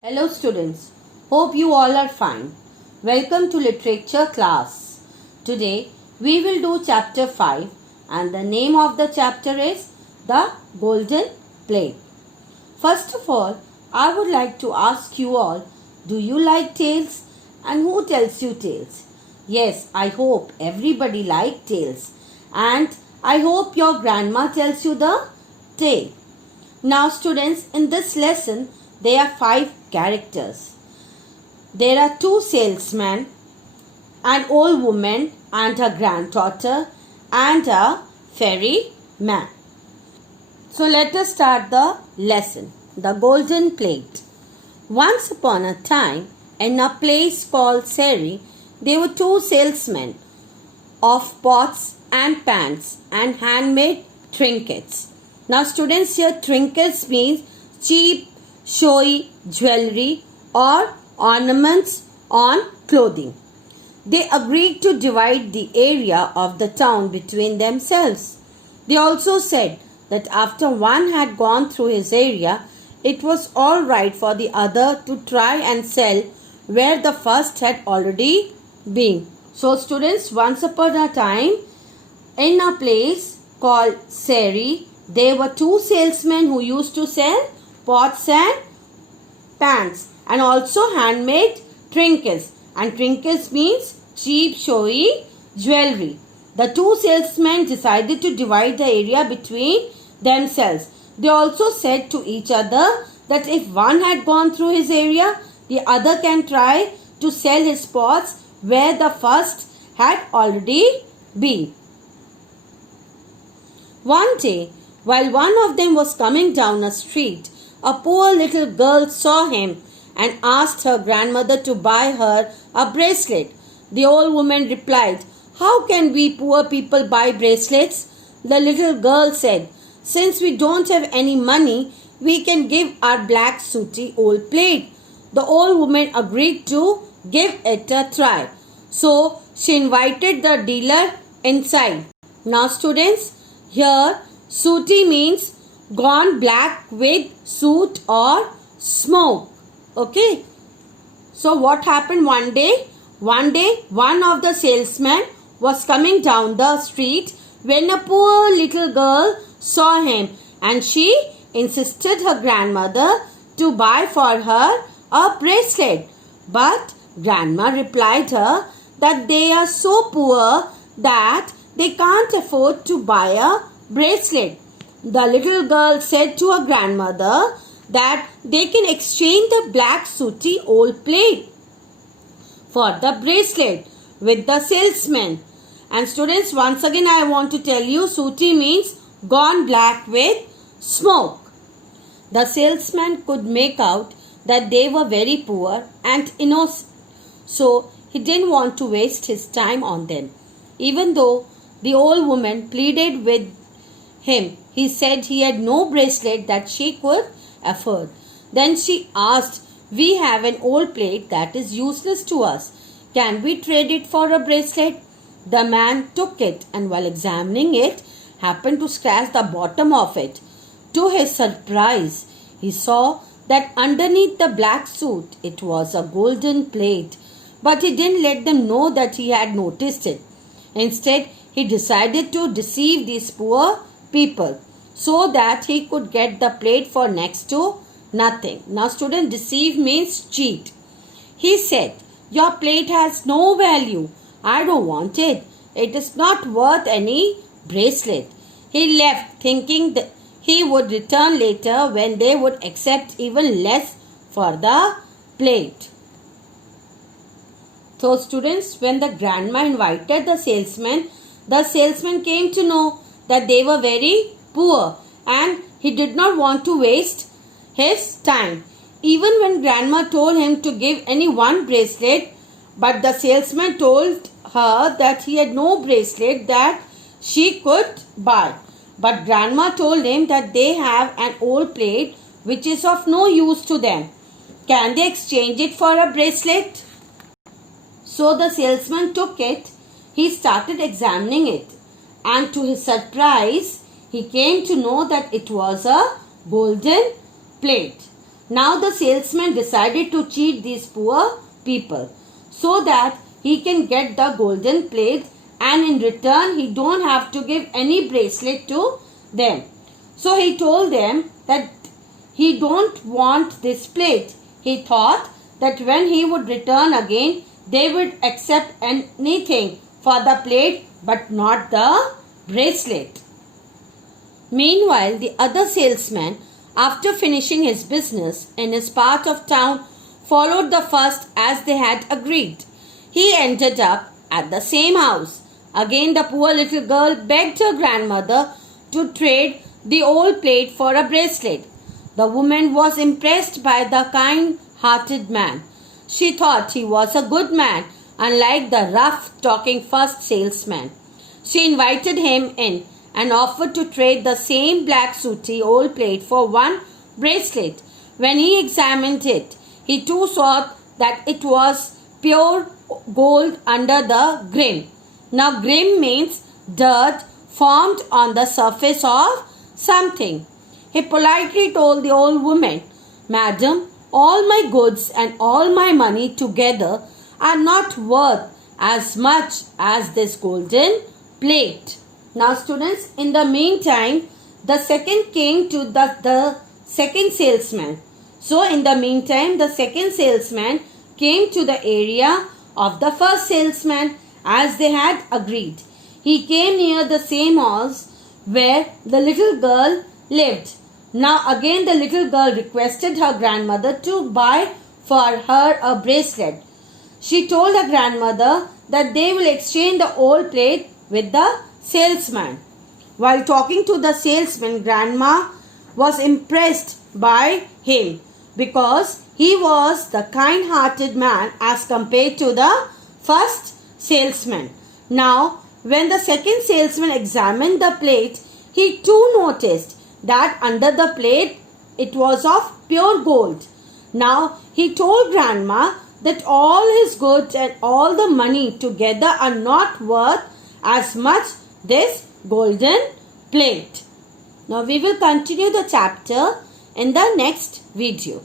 Hello students, hope you all are fine. Welcome to literature class. Today we will do chapter 5 and the name of the chapter is The Golden Plate. First of all, I would like to ask you all, do you like tales and who tells you tales? Yes, I hope everybody likes tales and I hope your grandma tells you the tale. Now students, in this lesson there are 5 characters. There are 2 salesmen, an old woman and her granddaughter and a ferryman. So let us start the lesson. The Golden Plate. Once upon a time, in a place called Seri, there were 2 salesmen of pots and pans and handmade trinkets. Now students, here trinkets means cheap, showy jewelry or ornaments on clothing. They agreed to divide the area of the town between themselves. They also said that after one had gone through his area, it was all right for the other to try and sell where the first had already been. So students, once upon a time, in a place called Seri, there were 2 salesmen who used to sell pots and pans and also handmade trinkets. And trinkets means cheap, showy jewelry. The 2 salesmen decided to divide the area between themselves. They also said to each other that if one had gone through his area, the other can try to sell his pots where the first had already been. One day, while one of them was coming down a street, a poor little girl saw him and asked her grandmother to buy her a bracelet. The old woman replied, "How can we poor people buy bracelets?" The little girl said, "Since we don't have any money, we can give our black sooty old plate." The old woman agreed to give it a try. So she invited the dealer inside. Now students, here sooty means gone black with soot or smoke. Okay. So what happened one day? One day, one of the salesmen was coming down the street when a poor little girl saw him and she insisted her grandmother to buy for her a bracelet. But grandma replied her that they are so poor that they can't afford to buy a bracelet. The little girl said to her grandmother that they can exchange the black sooty old plate for the bracelet with the salesman. And students, once again I want to tell you, sooty means gone black with smoke. The salesman could make out that they were very poor and innocent, so he didn't want to waste his time on them. Even though the old woman pleaded with him, he said he had no bracelet that she could afford. Then she asked, "We have an old plate that is useless to us. Can we trade it for a bracelet?" The man took it and while examining it, happened to scratch the bottom of it. To his surprise, he saw that underneath the black soot, it was a golden plate. But he didn't let them know that he had noticed it. Instead, he decided to deceive these poor people so that he could get the plate for next to nothing. Now student, deceive means cheat. He said, "Your plate has no value. I don't want it. It is not worth any bracelet." He left thinking that he would return later when they would accept even less for the plate. So students, when the grandma invited the salesman came to know that they were very poor and he did not want to waste his time. Even when grandma told him to give any one bracelet, but the salesman told her that he had no bracelet that she could buy. But grandma told him that they have an old plate which is of no use to them. Can they exchange it for a bracelet? So the salesman took it. He started examining it. And to his surprise, he came to know that it was a golden plate. Now the salesman decided to cheat these poor people so that he can get the golden plate, and in return he don't have to give any bracelet to them. So he told them that he don't want this plate. He thought that when he would return again, they would accept anything for the plate but not the bracelet. Meanwhile, the other salesman, after finishing his business in his part of town, followed the first as they had agreed. He ended up at the same house. Again, the poor little girl begged her grandmother to trade the old plate for a bracelet. The woman was impressed by the kind-hearted man. She thought he was a good man, unlike the rough-talking first salesman. She invited him in and offered to trade the same black sooty old plate for one bracelet. When he examined it, he too saw that it was pure gold under the grim. Now grim means dirt formed on the surface of something. He politely told the old woman, "Madam, all my goods and all my money together are not worth as much as this golden plate." Now students, in the meantime, the second came to the second salesman. So in the meantime, the second salesman came to the area of the first salesman as they had agreed. He came near the same house where the little girl lived. Now again the little girl requested her grandmother to buy for her a bracelet. She told her grandmother that they will exchange the old plate with the salesman. While talking to the salesman, grandma was impressed by him because he was the kind-hearted man as compared to the first salesman. Now, when the second salesman examined the plate, he too noticed that under the plate it was of pure gold. Now, he told grandma that all his goods and all the money together are not worth as much this golden plate. Now we will continue the chapter in the next video.